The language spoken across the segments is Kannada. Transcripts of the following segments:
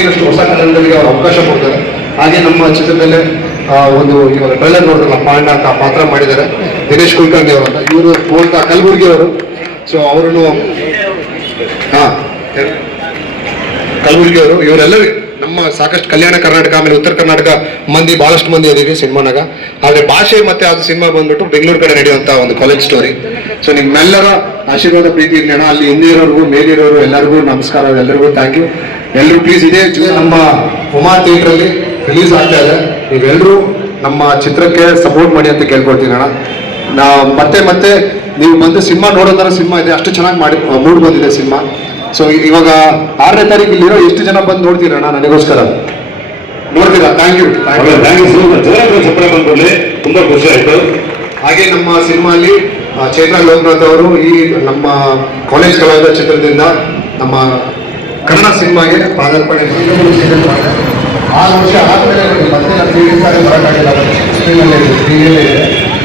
ಇನ್ನಷ್ಟು ಹೊಸ ಕನ್ನಡಗಳಿಗೆ ಅವರು ಅವಕಾಶ ಕೊಡ್ತಾರೆ. ಹಾಗೆ ನಮ್ಮ ಚಿತ್ರದಲ್ಲೇ ಒಂದು ಇವಾಗ ಟ್ರೈಲರ್ ನೋಡಿದ್ರಲ್ಲ ಪಾಂಡ ಅಂತ ಪಾತ್ರ ಮಾಡಿದ್ದಾರೆ. ದಿನೇಶ್ ಕುಲಕರ್ಣಿ ಅವರು ಅಂತ. ಇವರು ಮೂಲತಃ ಕಲಬುರಗಿ ಅವರು. ಸೊ ಅವರನ್ನು, ಹಾ ಕಲಬುರಗಿ ಅವರು, ಇವರೆಲ್ಲ ನಮ್ಮ ಸಾಕಷ್ಟು ಕಲ್ಯಾಣ ಕರ್ನಾಟಕ, ಆಮೇಲೆ ಉತ್ತರ ಕರ್ನಾಟಕ ಮಂದಿ, ಬಹಳಷ್ಟು ಮಂದಿ ಇದೀವಿ ಸಿನಿಮಾನಾಗ. ಆದ್ರೆ ಭಾಷೆ ಮತ್ತೆ ಅದು ಸಿನಿಮಾ ಬಂದ್ಬಿಟ್ಟು ಬೆಂಗಳೂರು ಕಡೆ ನಡೆಯುವಂತ ಒಂದು ಕಾಲೇಜ್ ಸ್ಟೋರಿ ಸೊ ನಿಮ್ಮೆಲ್ಲರ ಆಶೀರ್ವಾದ, ಪ್ರೀತಿ ಇರ್ಲಿ ಅಣ್ಣ ಅಲ್ಲಿ ಹಿಂದಿರೋರ್ಗು ಮೇಲಿರೋರು ಎಲ್ಲರಿಗೂ ನಮಸ್ಕಾರ, ಎಲ್ಲರಿಗೂ ಥ್ಯಾಂಕ್ ಯು ಎಲ್ಲರೂ ಪ್ಲೀಸ್ ಇದೇ. ನಮ್ಮ ಉಮಾ ಥಿಯೇಟರ್ ಅಲ್ಲಿ ರಿಲೀಸ್ ಆಗ್ತಾ ಇದೆ. ನೀವೆಲ್ಲರೂ ನಮ್ಮ ಚಿತ್ರಕ್ಕೆ ಸಪೋರ್ಟ್ ಮಾಡಿ ಅಂತ ಕೇಳ್ಕೊಳ್ತೀನಿ ಅಣ್ಣ. ನಾ ಮತ್ತೆ ಮತ್ತೆ ನೀವು ಬಂದು ಸಿನಿಮಾ ನೋಡೋದಾರ ಸಿನಿಮಾ ಇದೆ. ಅಷ್ಟು ಚೆನ್ನಾಗಿ ಮಾಡಿ ಮೂಡ್ ಬಂದಿದೆ ಸಿನಿಮಾ. ಸೊ ಇವಾಗ ಆರನೇ ತಾರೀಕು ಇಲ್ಲಿರೋ ಎಷ್ಟು ಜನ ಬಂದು ನೋಡ್ತೀರಣ್ಣ ನನಗೋಸ್ಕರ? ನೋಡ್ತೀರಾ? ಥ್ಯಾಂಕ್ ಯು ಥ್ಯಾಂಕ್ ಯು ಬಂದ್ಕೊಳ್ಳಿ ತುಂಬಾ ಖುಷಿ ಆಯ್ತು. ಹಾಗೆ ನಮ್ಮ ಸಿನಿಮಾಲಿ ಚೈತ್ರ ಲೋಕನಾಥ್ ಅವರು ಈ ನಮ್ಮ ಕಾಲೇಜ್ ಕಲಾವಿದ ಚಿತ್ರದಿಂದ ನಮ್ಮ ಕನ್ನಡ ಸಿನಿಮಾಗೆ ಪಾದಾರ್ಪಣೆ ಮಾಡಿದ್ದಾರೆ. ಆರು ವರ್ಷ ಆದ್ಮೇಲೆ ಮತ್ತೆ ನಾನು ಟಿವಿ ಬರೋಕ್ಕಾಗಿಲ್ಲ ಸ್ಕ್ರೀನಲ್ಲೇ ಇದೆ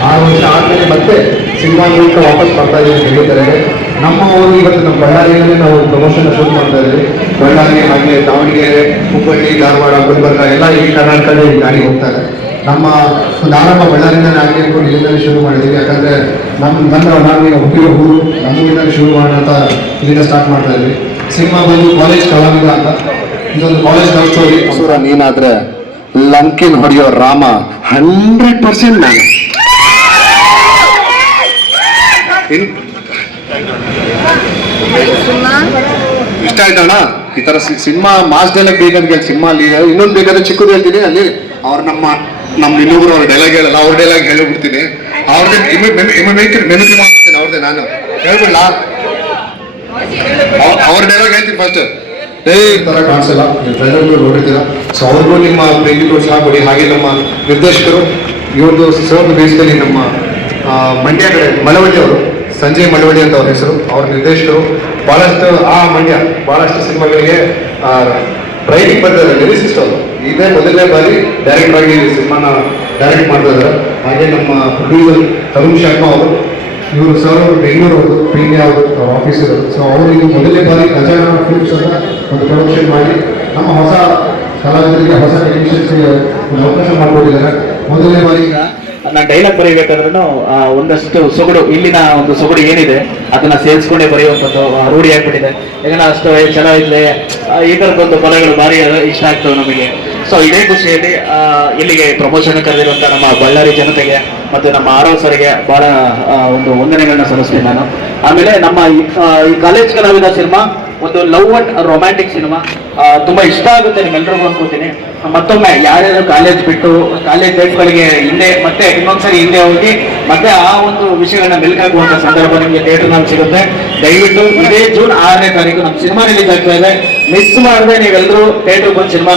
ಆರು ವರ್ಷ ಆದ್ಮೇಲೆ ಮತ್ತೆ ಸಿನಿಮಾ ಮೂಲಕ ವಾಪಸ್ ಬರ್ತಾ ಇದ್ದೀವಿ ಹೇಳಿದ್ದಾರೆ. ನಮ್ಮ ಊರು ಇವತ್ತು ನಮ್ಮ ಬಳ್ಳಾರಿಯಲ್ಲಿ ನಾವು ಪ್ರಮೋಷನ್ ಶುರು ಮಾಡ್ತಾ ಇದ್ದೀವಿ ಬಳ್ಳಾರಿ, ಹಾಗೆ ದಾವಣಗೆರೆ, ಹುಬ್ಬಳ್ಳಿ, ಧಾರವಾಡ, ಗುಲ್ಬರ್ಗ ಎಲ್ಲ ಈ ಕರ್ನಾಟಕದಲ್ಲಿ ಗಾಡಿ ಹೋಗ್ತಾರೆ ನಮ್ಮ ಒಂದು ಆರಂಭ ಬಳ್ಳಾರಿಯಿಂದನೇ ಆಗಲಿ ಅನ್ಕೊಂಡು ಇಲ್ಲಿಂದಲೇ ಶುರು ಮಾಡಿದ್ದೀವಿ ಯಾಕಂದರೆ ನಮ್ಮ ನನ್ನ ನಾನು ಈಗ ಹುಟ್ಟಿರೋ ಊರು ನಮ್ಮಿಂದಲೇ ಶುರು ಮಾಡೋಣ ಅಂತ ಇಲ್ಲಿಂದ ಸ್ಟಾರ್ಟ್ ಮಾಡ್ತಾ ಇದ್ವಿ. ಸಿನಿಮಾ ಬಂದು ಕಾಲೇಜ್ ಕಲಾವಿದ ಅಂತ ಇದೊಂದು ಕಾಲೇಜ್ ಲವ್ ಸ್ಟೋರಿ ನೀನಾದ್ರೆ ಲಂಕಿನ್ ಹೊಡೆಯೋ ರಾಮ ಹಂಡ್ರೆಡ್ ಪರ್ಸೆಂಟ್ ನಾನು ಇಷ್ಟ ಆಯ್ತಣ್ಣ ಈ ತರ ಸಿನಿಮಾ ಮಾಸ್ ಡೈಲಾಗ್ ಬೇಕಂತ ಹೇಳಿ ಸಿನಿಮಾ ಅಲ್ಲಿ ಇನ್ನೊಂದು ಬೇಕಾದ್ರೆ ಚಿಕ್ಕದು ಹೇಳ್ತೀನಿ ಅಲ್ಲಿ ಅವ್ರು ನಮ್ಮ ನಮ್ಮ ಇನ್ನೊಬ್ರು ಅವ್ರ ಡೈಲಾಗ್ ಹೇಳಲ್ಲ ಅವ್ರ ಡೈಲಾಗ್ ಹೇಳಿಬಿಡ್ತೀನಿ ಅವ್ರದ್ದೇ ಮೆಮಿಕ್ರಿ ಮೆಮಿಕ್ರಿ ಮಾಡ್ತೀನಿ ಅವ್ರದ್ದೇ ನಾನು ಹೇಳ್ಬಿಡ್ಲಾ ಅವ್ರ- ಡೈಲಾಗ್ ಹೇಳ್ತೀನಿ ಫಸ್ಟ್ ಏ ತರ ಕಾಣಿಸಲ್ಲ. ನೀವು ಟ್ರೈಲರ್ ನೋಡಿರ್ತೀರಾ? ಸೊ ಅವ್ರಿಗೂ ನಿಮ್ಮ ಪ್ರೀತಿ ಕೊಡಿ ಹಾಗೆ ನಮ್ಮ ನಿರ್ದೇಶಕರು, ಇವ್ರದ್ದು ಸರ್ ಬೇಸಿಕಲಿ ನಮ್ಮ ಮಂಡ್ಯ ಕಡೆ, ಮಳವಳ್ಳಿ ಅವರು, ಸಂಜಯ್ ಮಳವಳ್ಳಿ ಅಂತ ಅವ್ರ ಹೆಸರು. ಅವ್ರ ನಿರ್ದೇಶಕರು ಬಹಳಷ್ಟು, ಆ ಮಂಡ್ಯ, ಬಹಳಷ್ಟು ಸಿನಿಮಾಗಳಿಗೆ ರೈಟಿಂಗ್ ಬರ್ತಾರೆ ಲಿರಿಸಿಸ್ಟ್ ಅವರು. ಇದೇ ಮೊದಲನೇ ಬಾರಿ ಡೈರೆಕ್ಟ್ ಆಗಿ ಸಿನಿಮಾನ ಡೈರೆಕ್ಟ್ ಮಾಡ್ತಾ ಇದ್ದಾರೆ. ಹಾಗೆ ನಮ್ಮ ಪ್ರೊಡ್ಯೂಸರ್ ತರುಣ್ ಶರ್ಮಾ ಅವರು ಇವರು ಸರ್ ಬೆಂಗಳೂರು ಅವರು, ಪಿ ಡಿ ಅವರು ಆಫೀಸರ್ ಆಫೀಸರು ಸೊ ಅವರು ಇದು ಮೊದಲನೇ ಬಾರಿ ಖಜಾನ ಫಿಲ್ಮ್ಸ್ ಅಂತ ಒಂದು ಪ್ರೊಡಕ್ಷನ್ ಮಾಡಿ, ನಮ್ಮ ಹೊಸ ಕಲಾವಿದರಿಗೆ ಹೊಸ ಟೆಕ್ನಿಷಿಯನ್ಸ್ಗೆ ಒಂದು ಅವಕಾಶ ಮಾಡಿಕೊಟ್ಟಿದ್ದಾರೆ. ಮೊದಲನೇ ಬಾರಿ ನಾನು ಡೈಲಾಗ್ ಬರೀಬೇಕಾದ್ರೂ ಒಂದಷ್ಟು ಸೊಗಡು, ಇಲ್ಲಿನ ಒಂದು ಸೊಗಡು ಏನಿದೆ, ಅದನ್ನ ಸೇರಿಸ್ಕೊಂಡೇ ಬರೆಯುವಂಥದ್ದು ರೂಢಿ ಆಗ್ಬಿಟ್ಟಿದೆ. ಯಾಕಂದ್ರೆ ಅಷ್ಟು ಚೆನ್ನಾಗಿದೆ ಈ ಥರದ್ದೊಂದು ಪದಗಳು ಭಾರಿ ಇಷ್ಟ ಆಗ್ತವೆ ನಮಗೆ. ಸೊ ಇದೇ ಖುಷಿಯಲ್ಲಿ ಇಲ್ಲಿಗೆ ಪ್ರಮೋಷನ್ ಕರೆದಿರುವಂತ ನಮ್ಮ ಬಳ್ಳಾರಿ ಜನತೆಗೆ ಮತ್ತು ನಮ್ಮ ಆರೋಸರಿಗೆ ಬಹಳ ಒಂದು ವಂದನೆಗಳನ್ನ ಸಲ್ಲಿಸ್ತೀನಿ ನಾನು. ಆಮೇಲೆ ನಮ್ಮ ಈ ಕಾಲೇಜ್ ಕಲಾವಿದ ಸಿನಿಮಾ, ಒಂದು ಲವ್ ಅಂಡ್ ರೊಮ್ಯಾಂಟಿಕ್ ಸಿನಿಮಾ ತುಂಬಾ ಇಷ್ಟ ಆಗುತ್ತೆ ನಿಮ್ಮೆಲ್ಲರಿಗೂ ಅನ್ಕೋತೀನಿ. ಮತ್ತೊಮ್ಮೆ ಯಾರ್ಯಾರು ಕಾಲೇಜ್ ಬಿಟ್ಟು, ಕಾಲೇಜ್ ಲೈಫ್ಗಳಿಗೆ ಹಿಂದೆ, ಮತ್ತೆ ಇನ್ನೊಂದ್ಸರಿ ಹಿಂದೆ ಹೋಗಿ, ಮತ್ತೆ ಆ ಒಂದು ವಿಷಯಗಳನ್ನ ಮೆಲ್ಕಾಗುವಂತ ಸಂದರ್ಭ ನಿಮಗೆ ಥಿಯೇಟರ್ ನಾವು ಸಿಗುತ್ತೆ. ದಯವಿಟ್ಟು ಇದೇ ಜೂನ್ ಆರನೇ ತಾರೀಕು ನಮ್ಮ ಸಿನಿಮಾ ರಿಲೀಸ್ ಆಗ್ತಾ ಇದೆ. ಮಿಸ್ ಮಾಡದೆ ನೀವೆಲ್ಲರೂ ಥಿಯೇಟರ್ ಬಂದು ಸಿನಿಮಾ